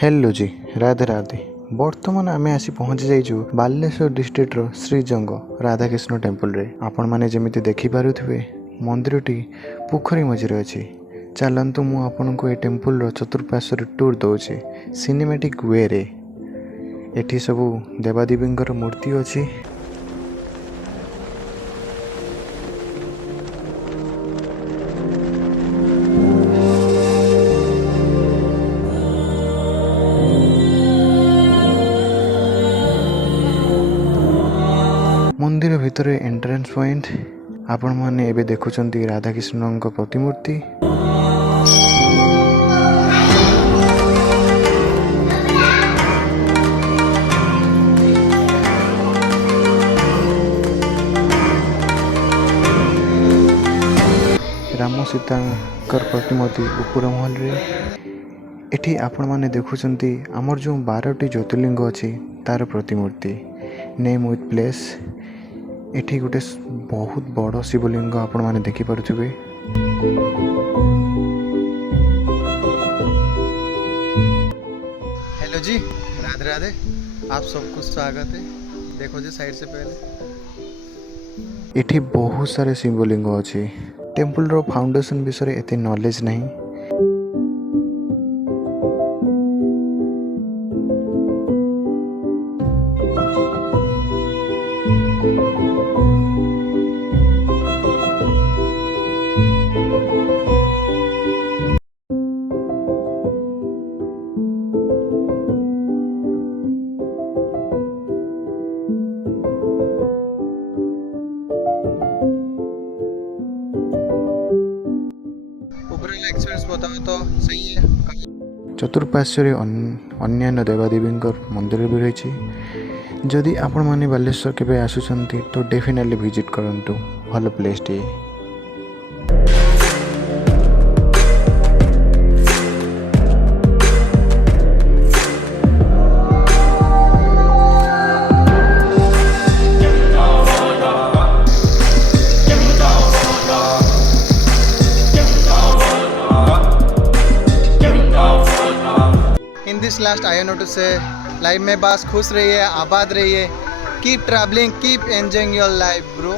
Hello जी, राधे राधे। बर्तमान आम आसी पहुँची जाइछु बालेश्वर डिस्ट्रिक्टर श्रीजंग राधाकृष्ण टेम्पल रे। आपण माने जेमिति देखि पारुथिबे मंदिरटी पोखरी मझिरे अछि। चलंतु मु आपनको ए टेम्पल रो चतुर्पार्श्वर टूर दउछि सिनेमैटिक वे रे। एठी सबु देवादेवींकर मूर्ति अछि। मंदिर भितर एंट्रेंस पॉइंट आपण माने एबे देखुचंती राधाकृष्ण प्रतिमूर्ति। राम सीताकर प्रतिमूर्ति ऊपर महल रे। एठी आपण माने देखुचंती हमर जो 12टी ज्योतिर्लिंग अछि तार प्रतिमूर्ति नेम विथ प्लेस। एठी गोटे बहुत बड़ शिवलिंग आपण माने देखि पारुथिबे। हेलो जी, राधे राधे। आप सबको स्वागत है। देखो जी साइड से पहले एठी बहुत सारे शिवलिंग अछि। टेम्पल रो फाउंडेशन विषय एते नॉलेज नहीं। ओवरऑल एक्सपीरियंस बताओ तो सही है। चतुर्पार्श्वरे अन्यान्य देवादेवींकर मंदिर भी रही। जदि आपण माने बालेश्वर केबे आसुचंती तो डेफिनेटली विजिट करंतु। भल प्लेस टी। In this last I note to say life में बस खुश रहिए, आबाद रहिए, keep travelling, keep enjoying your life bro.